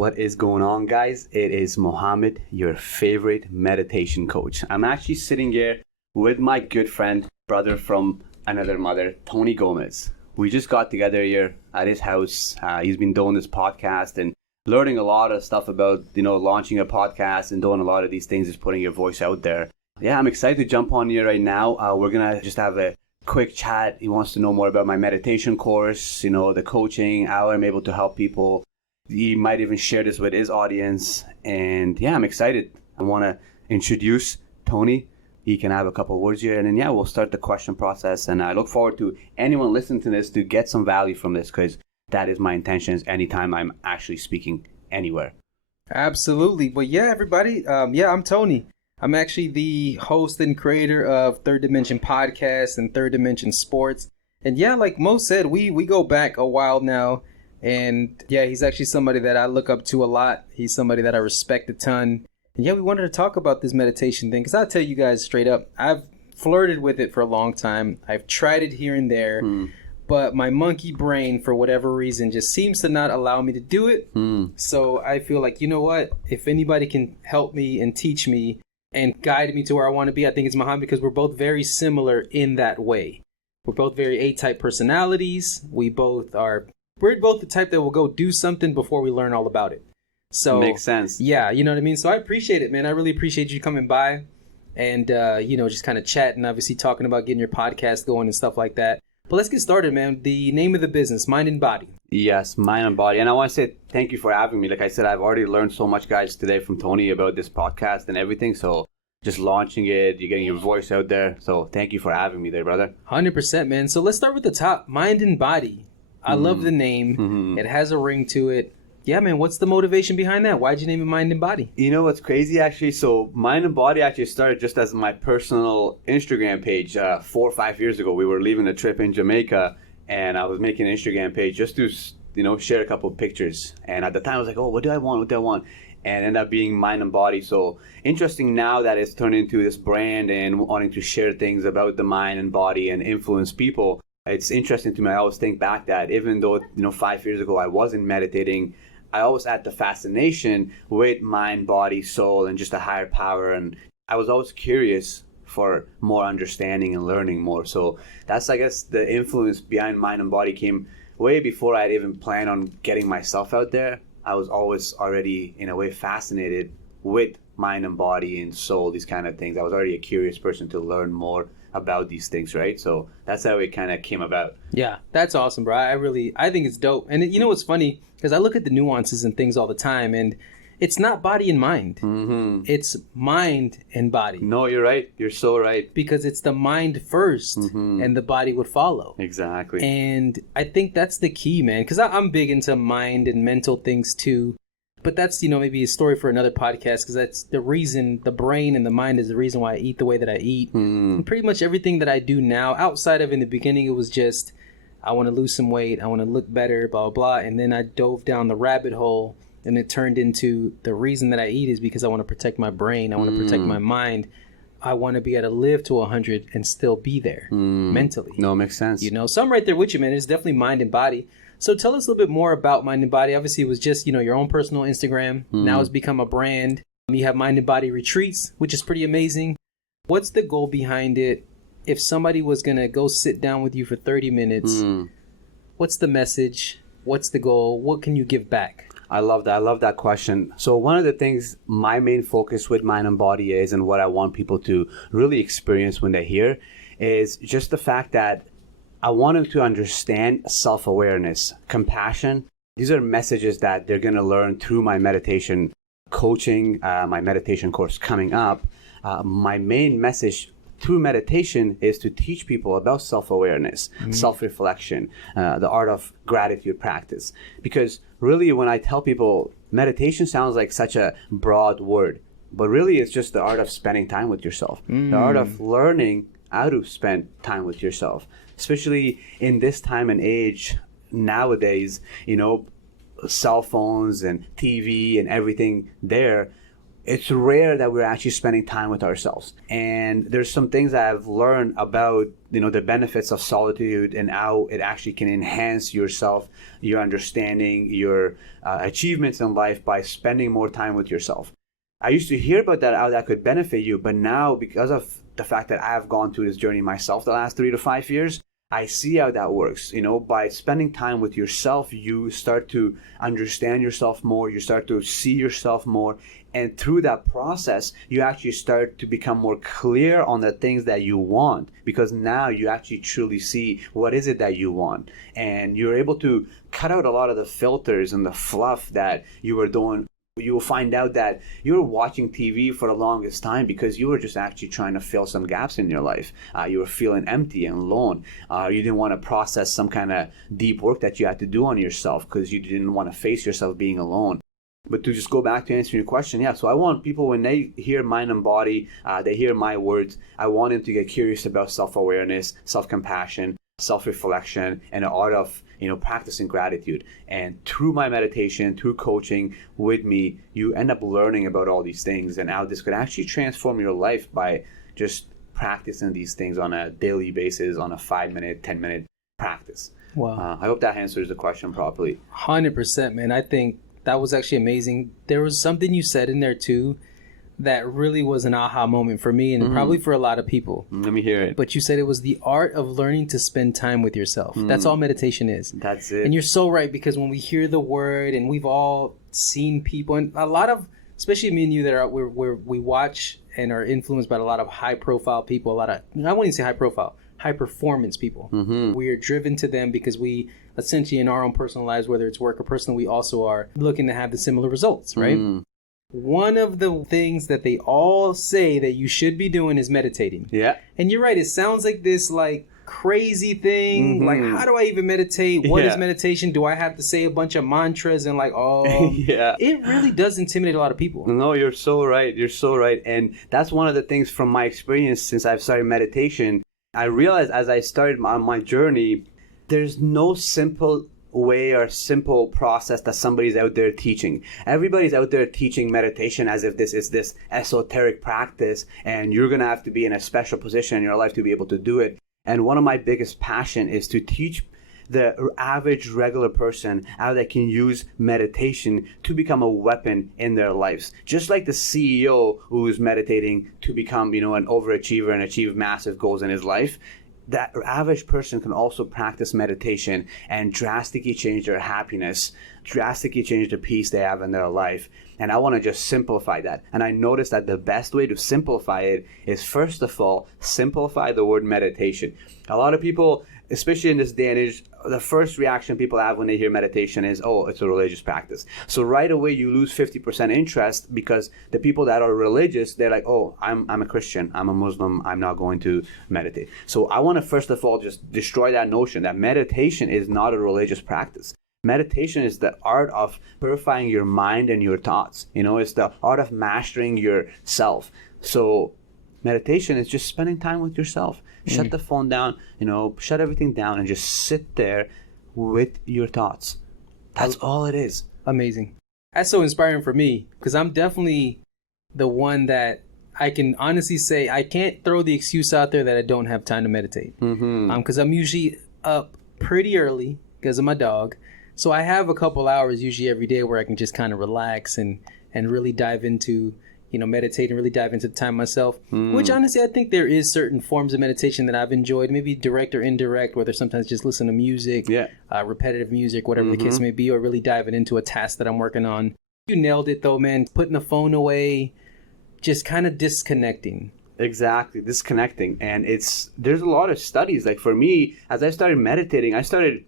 What is going on, guys? It is Mohammed, your favorite meditation coach. I'm actually sitting here with my good friend, brother from another mother, Tony Gomez. We just got together here at his house. He's been doing this podcast and learning a lot of stuff about, launching a podcast and doing a lot of these things, just putting your voice out there. Yeah, I'm excited to jump on here right now. We're going to just have a quick chat. He wants to know more about my meditation course, the coaching, how I'm able to help people. He might even share this with his audience. And yeah, I'm excited. I want to introduce Tony. He can have a couple of words here. And then, we'll start the question process. And I look forward to anyone listening to this to get some value from this, because that is my intentions anytime I'm actually speaking anywhere. Absolutely. But yeah, everybody. I'm Tony. I'm actually the host and creator of Third Dimension Podcast and Third Dimension Sports. And yeah, like Mo said, we go back a while now. And yeah, he's actually somebody that I look up to a lot. He's somebody that I respect a ton. And yeah, we wanted to talk about this meditation thing because I'll tell you guys straight up, I've flirted with it for a long time. I've tried it here and there, but my monkey brain, for whatever reason, just seems to not allow me to do it. So I feel like, you know what? If anybody can help me and teach me and guide me to where I want to be, I think it's Muhammad, because we're both very similar in that way. We're both very A-type personalities. We're both the type that will go do something before we learn all about it. So makes sense. Yeah, you know what I mean? So I appreciate it, man. I really appreciate you coming by and, just kind of chatting, obviously talking about getting your podcast going and stuff like that. But let's get started, man. The name of the business, Mind and Body. Yes, Mind and Body. And I want to say thank you for having me. Like I said, I've already learned so much, guys, today from Tony about this podcast and everything. So just launching it, you're getting your voice out there. So thank you for having me there, brother. 100%, man. So let's start with the top, Mind and Body. I love the name. It has a ring to it. Yeah, man, what's the motivation behind that? Why'd you name it Mind and Body? You know what's crazy, actually? So Mind and Body actually started just as my personal Instagram page 4 or 5 years ago. We were leaving a trip in Jamaica, and I was making an Instagram page just to, share a couple of pictures. And at the time, I was like, what do I want? And ended up being Mind and Body. So interesting now that it's turned into this brand and wanting to share things about the mind and body and influence people. It's interesting to me. I always think back that even though, 5 years ago I wasn't meditating, I always had the fascination with mind, body, soul, and just a higher power. And I was always curious for more understanding and learning more. So that's, I guess, the influence behind Mind and Body came way before I'd even planned on getting myself out there. I was always already, in a way, fascinated with mind and body and soul, these kind of things. I was already a curious person to learn more about these things, right? So that's how it kind of came about. Yeah, that's awesome, bro. I think it's dope. And you know what's funny? Because I look at the nuances and things all the time, and it's not body and mind. It's mind and body. No, you're right. You're so right. Because it's the mind first, and the body would follow. Exactly. And I think that's the key, man. Because I'm big into mind and mental things too. But that's, maybe a story for another podcast, because that's the reason, the brain and the mind is the reason why I eat the way that I eat. And pretty much everything that I do now, outside of in the beginning, it was just, I want to lose some weight, I want to look better, blah, blah, blah. And then I dove down the rabbit hole, and it turned into the reason that I eat is because I want to protect my brain. I want to protect my mind. I want to be able to live to 100 and still be there mentally. No, it makes sense. So I'm right there with you, man. It's definitely mind and body. So tell us a little bit more about Mind and Body. Obviously, it was just, your own personal Instagram. Now it's become a brand. You have Mind and Body retreats, which is pretty amazing. What's the goal behind it? If somebody was going to go sit down with you for 30 minutes, what's the message? What's the goal? What can you give back? I love that. I love that question. So one of the things, my main focus with Mind and Body is, and what I want people to really experience when they're here, is just the fact that I want them to understand self-awareness, compassion. These are messages that they're going to learn through my meditation coaching, my meditation course coming up. My main message through meditation is to teach people about self-awareness, self-reflection, the art of gratitude practice. Because really, when I tell people, meditation sounds like such a broad word, but really it's just the art of spending time with yourself, the art of learning how to spend time with yourself. Especially in this time and age nowadays, cell phones and TV and everything there, it's rare that we're actually spending time with ourselves. And there's some things that I've learned about, the benefits of solitude and how it actually can enhance yourself, your understanding, your achievements in life by spending more time with yourself. I used to hear about that, how that could benefit you, but now because of the fact that I've gone through this journey myself the last 3 to 5 years, I see how that works. By spending time with yourself, you start to understand yourself more, you start to see yourself more, and through that process, you actually start to become more clear on the things that you want, because now you actually truly see what is it that you want. And you're able to cut out a lot of the filters and the fluff that you were doing. You will find out that you were watching TV for the longest time because you were just actually trying to fill some gaps in your life. You were feeling empty and alone. You didn't want to process some kind of deep work that you had to do on yourself because you didn't want to face yourself being alone. But to just go back to answering your question, yeah, so I want people, when they hear Mind and Body, they hear my words, I want them to get curious about self-awareness, self-compassion, self-reflection, and the art of practicing gratitude. And through my meditation, through coaching with me, you end up learning about all these things and how this could actually transform your life by just practicing these things on a daily basis, on a 5-minute, 10-minute practice. Wow. I hope that answers the question properly. 100%, man. I think that was actually amazing. There was something you said in there too that really was an aha moment for me and probably for a lot of people. Let me hear it. But you said it was the art of learning to spend time with yourself. That's all meditation is. That's it. And you're so right, because when we hear the word, and we've all seen people, and a lot of, especially me and you that are where we watch and are influenced by a lot of high profile people, I wouldn't even say high profile, high performance people. We are driven to them because we essentially in our own personal lives, whether it's work or personal, we also are looking to have the similar results, right? One of the things that they all say that you should be doing is meditating. Yeah. And you're right. It sounds like this crazy thing. Like, how do I even meditate? What is meditation? Do I have to say a bunch of mantras and yeah. It really does intimidate a lot of people. No, you're so right. You're so right. And that's one of the things from my experience since I've started meditation. I realized as I started on my journey, there's no simple way or simple process that somebody's out there teaching. Everybody's out there teaching meditation as if this is this esoteric practice and you're going to have to be in a special position in your life to be able to do it. And one of my biggest passion is to teach the average regular person how they can use meditation to become a weapon in their lives. Just like the CEO who's meditating to become, an overachiever and achieve massive goals in his life, that average person can also practice meditation and drastically change their happiness, drastically change the peace they have in their life. And I want to just simplify that. And I noticed that the best way to simplify it is, first of all, simplify the word meditation. A lot of people, especially in this day and age, the first reaction people have when they hear meditation is, oh, it's a religious practice. So right away you lose 50% interest because the people that are religious, they're like, oh, I'm a Christian, I'm a Muslim, I'm not going to meditate. So I want to first of all just destroy that notion that meditation is not a religious practice. Meditation is the art of purifying your mind and your thoughts. It's the art of mastering yourself. So meditation is just spending time with yourself. Shut the phone down, shut everything down and just sit there with your thoughts. That's all it is. Amazing. That's so inspiring for me because I'm definitely the one that I can honestly say I can't throw the excuse out there that I don't have time to meditate. Because I'm usually up pretty early because of my dog. So I have a couple hours usually every day where I can just kind of relax and really dive into, meditate and really dive into the time myself. Which honestly, I think there is certain forms of meditation that I've enjoyed, maybe direct or indirect, whether sometimes just listen to music, repetitive music, whatever the case may be, or really diving into a task that I'm working on. You nailed it though, man. Putting the phone away, just kind of disconnecting. Exactly, disconnecting. And there's a lot of studies. Like for me, as I started meditating, I started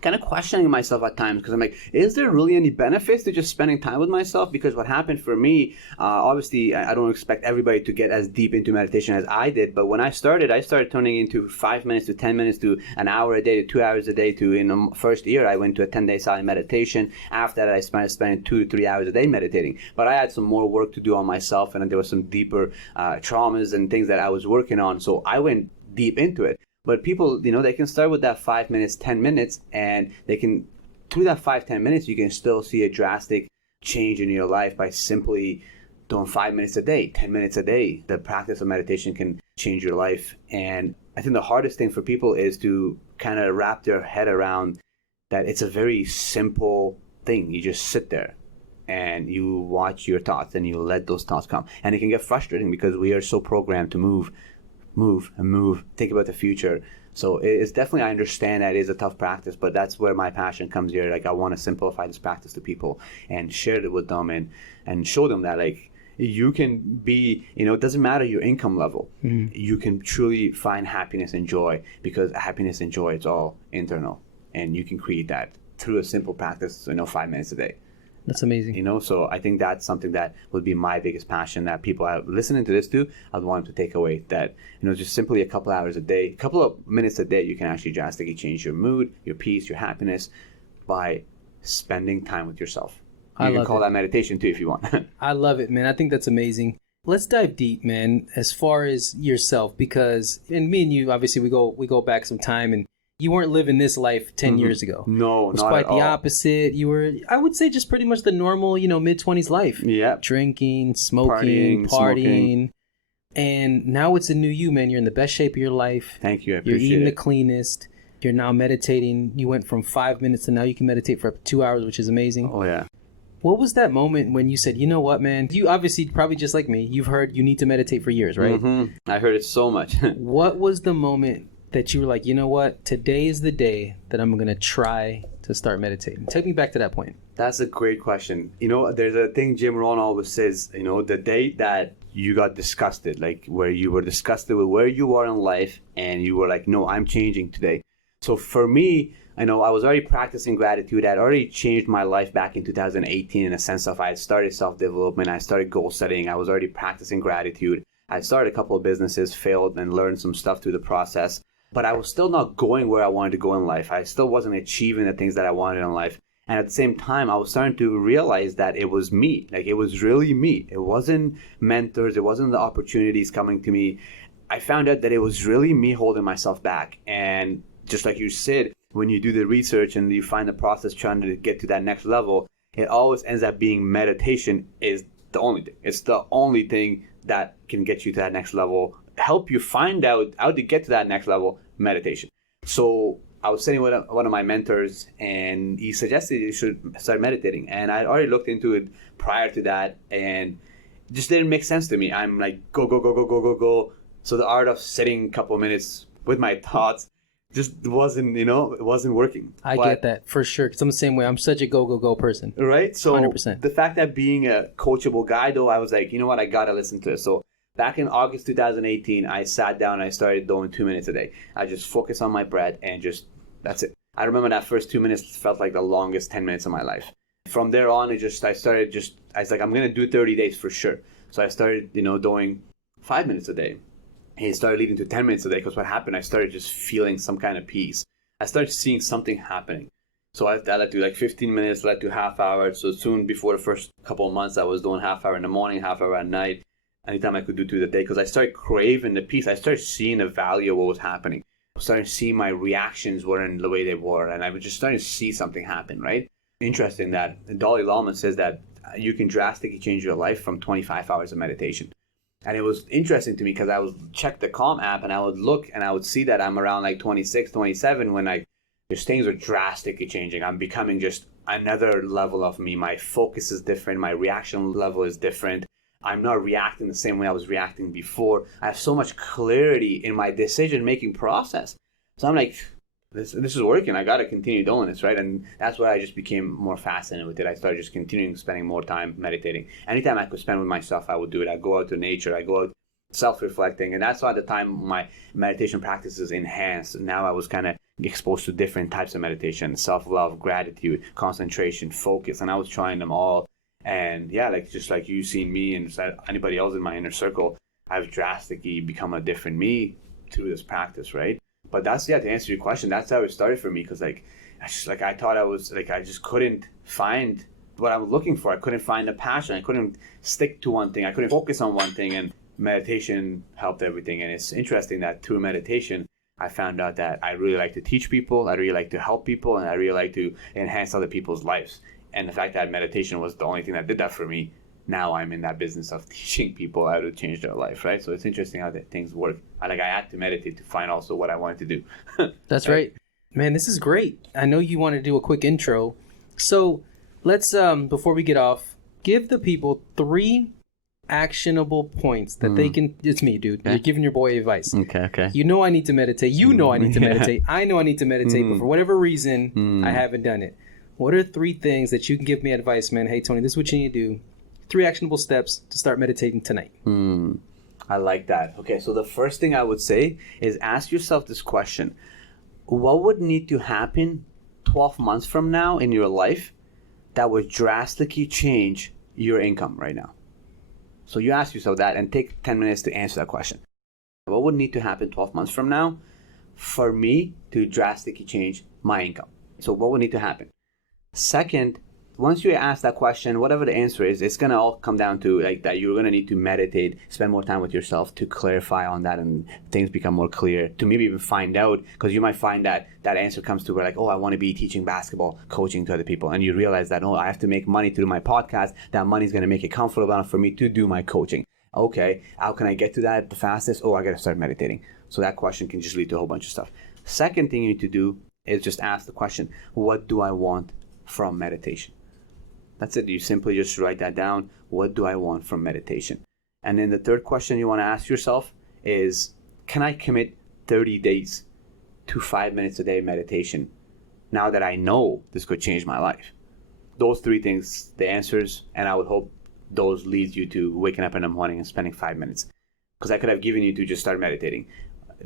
kind of questioning myself at times because I'm like, is there really any benefits to just spending time with myself? Because what happened for me, obviously, I don't expect everybody to get as deep into meditation as I did. But when I started turning into 5 minutes to 10 minutes to an hour a day to 2 hours a day to, in the first year, I went to a 10-day silent meditation. After that, I spent 2 to 3 hours a day meditating. But I had some more work to do on myself, and there was some deeper traumas and things that I was working on. So I went deep into it. But people, they can start with that 5 minutes, 10 minutes, and they can, through that 5-10 minutes, you can still see a drastic change in your life by simply doing 5 minutes a day, 10 minutes a day. The practice of meditation can change your life. And I think the hardest thing for people is to kind of wrap their head around that it's a very simple thing. You just sit there and you watch your thoughts and you let those thoughts come. And it can get frustrating because we are so programmed to move, think about the future. So it's definitely, I understand that it is a tough practice, but that's where my passion comes here. Like, I want to simplify this practice to people and share it with them and show them that, like, you can be, it doesn't matter your income level. Mm-hmm. You can truly find happiness and joy, because happiness and joy, it's all internal. And you can create that through a simple practice, 5 minutes a day. That's amazing. So I think that's something that would be my biggest passion, that people are listening to this too, I'd want them to take away, that, just simply a couple hours a day, a couple of minutes a day, you can actually drastically change your mood, your peace, your happiness by spending time with yourself. You can call that meditation too if you want. I love it, man. I think that's amazing. Let's dive deep, man, as far as yourself, because, and me and you, obviously we go back some time, and you weren't living this life 10 years ago. No, it was quite the opposite. You were, I would say, just pretty much the normal, mid-20s life. Yeah. Drinking, partying. And now it's a new you, man. You're in the best shape of your life. Thank you. I You're appreciate eating it. the cleanest. You're now meditating. You went from 5 minutes to now you can meditate for up to 2 hours, which is amazing. Oh, yeah. What was that moment when you said, you know what, man? You obviously, probably just like me, you've heard you need to meditate for years, right? Mm-hmm. I heard it so much. What was the moment that you were like, you know what, today is the day that I'm going to try to start meditating? Take me back to that point. That's a great question. There's a thing Jim Rohn always says, the day that you got disgusted, like where you were disgusted with where you are in life and you were like, no, I'm changing today. So for me, I was already practicing gratitude. I'd already changed my life back in 2018 in a sense of I had started self-development. I started goal setting. I was already practicing gratitude. I started a couple of businesses, failed, and learned some stuff through the process. But I was still not going where I wanted to go in life. I still wasn't achieving the things that I wanted in life. And at the same time, I was starting to realize that it was me. Like, it was really me. It wasn't mentors. It wasn't the opportunities coming to me. I found out that it was really me holding myself back. And just like you said, when you do the research and you find the process trying to get to that next level, it always ends up being meditation is the only thing. It's the only thing that can get you to that next level, help you find out how to get to that next level, meditation. So I was sitting with one of my mentors, and he suggested you should start meditating. And I already looked into it prior to that, and it just didn't make sense to me. I'm like, go. So the art of sitting a couple of minutes with my thoughts just wasn't, it wasn't working. I get that for sure, because I'm the same way. I'm such a go person. Right? So 100%. The fact that being a coachable guy, though, I was like, you know what, I got to listen to it. So back in August 2018, I sat down and I started doing 2 minutes a day. I just focused on my breath and that's it. I remember that first 2 minutes felt like the longest 10 minutes of my life. From there on, I was like, I'm going to do 30 days for sure. So I started, doing 5 minutes a day. And it started leading to 10 minutes a day, because what happened, I started just feeling some kind of peace. I started seeing something happening. So that led to like 15 minutes, led to half hour. So soon, before the first couple of months, I was doing half hour in the morning, half hour at night, anytime I could do through the day, because I started craving the peace. I started seeing the value of what was happening. I started seeing my reactions weren't the way they were, and I was just starting to see something happen, right? Interesting that the Dalai Lama says that you can drastically change your life from 25 hours of meditation. And it was interesting to me because I would check the Calm app and I would look and I would see that I'm around like 26, 27 when just things are drastically changing. I'm becoming just another level of me. My focus is different. My reaction level is different. I'm not reacting the same way I was reacting before. I have so much clarity in my decision-making process. So I'm like, this is working. I got to continue doing this, right? And that's why I just became more fascinated with it. I started just continuing spending more time meditating. Anytime I could spend with myself, I would do it. I go out to nature. I go out self-reflecting. And that's why at the time my meditation practices enhanced. Now I was kind of exposed to different types of meditation: self-love, gratitude, concentration, focus. And I was trying them all. And yeah, just like you seen me and anybody else in my inner circle, I've drastically become a different me through this practice, right? But to answer your question, that's how it started for me. Because I thought I just couldn't find what I was looking for. I couldn't find a passion. I couldn't stick to one thing. I couldn't focus on one thing. And meditation helped everything. And it's interesting that through meditation, I found out that I really like to teach people. I really like to help people. And I really like to enhance other people's lives. And the fact that meditation was the only thing that did that for me now I'm in that business of teaching people how to change their life, right? So it's interesting how things work. I had to meditate to find also what I wanted to do. That's right. Man, this is great. I know you want to do a quick intro. So let's, before we get off, give the people 3 actionable points that they can. It's me, dude. Okay. You're giving your boy advice. Okay. You know I need to meditate. You know I need to meditate. I know I need to meditate, but for whatever reason, I haven't done it. What are 3 things that you can give me advice, man? Hey, Tony, this is what you need to do. 3 actionable steps to start meditating tonight. I like that. Okay, so the first thing I would say is ask yourself this question. What would need to happen 12 months from now in your life that would drastically change your income right now? So you ask yourself that and take 10 minutes to answer that question. What would need to happen 12 months from now for me to drastically change my income? So what would need to happen? Second, once you ask that question, whatever the answer is, it's going to all come down to like that you're going to need to meditate, spend more time with yourself to clarify on that and things become more clear, to maybe even find out, because you might find that that answer comes to where like, oh, I want to be teaching basketball, coaching to other people. And you realize that, oh, I have to make money to do my podcast. That money is going to make it comfortable enough for me to do my coaching. Okay, how can I get to that the fastest? Oh, I got to start meditating. So that question can just lead to a whole bunch of stuff. Second thing you need to do is just ask the question, what do I want from meditation? That's it. You simply just write that down. What do I want from meditation? And then the third question you want to ask yourself is, can I commit 30 days to 5 minutes a day meditation now that I know this could change my life? Those 3 things, the answers, and I would hope those leads you to waking up in the morning and spending 5 minutes. Because I could have given you to just start meditating,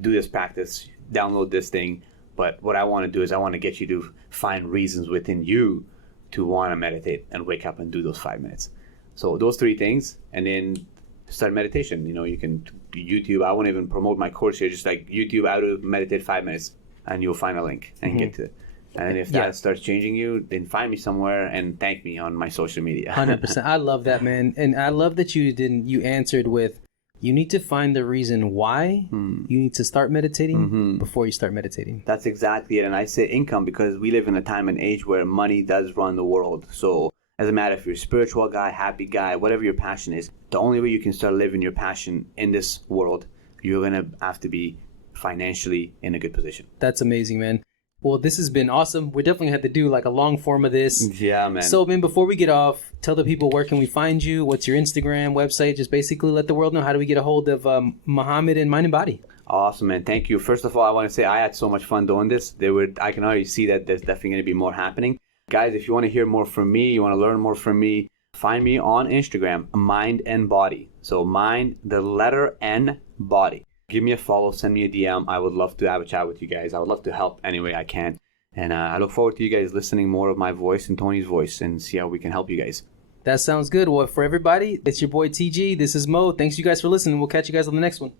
do this practice, download this thing. But what I want to do is I want to get you to find reasons within you to want to meditate and wake up and do those 5 minutes. So those 3 things, and then start meditation. You know, you can YouTube. I won't even promote my course here. Just like YouTube how to meditate 5 minutes, and you'll find a link and get to it. And if that starts changing you, then find me somewhere and thank me on my social media. 100%. I love that, man. And I love that you answered with, you need to find the reason why you need to start meditating before you start meditating. That's exactly it. And I say income because we live in a time and age where money does run the world. So it doesn't matter if you're a spiritual guy, happy guy, whatever your passion is, the only way you can start living your passion in this world, you're going to have to be financially in a good position. That's amazing, man. Well, this has been awesome. We definitely had to do like a long form of this. Yeah, man. So, man, before we get off, tell the people where can we find you? What's your Instagram, website? Just basically let the world know how do we get a hold of Muhammad and Mind and Body. Awesome, man. Thank you. First of all, I want to say I had so much fun doing this. I can already see that there's definitely going to be more happening. Guys, if you want to hear more from me, you want to learn more from me, find me on Instagram, Mind and Body. So Mind, the letter N, Body. Give me a follow, send me a DM. I would love to have a chat with you guys. I would love to help any way I can. And I look forward to you guys listening more of my voice and Tony's voice and see how we can help you guys. That sounds good. Well, for everybody, it's your boy TG. This is Mo. Thanks you guys for listening. We'll catch you guys on the next one.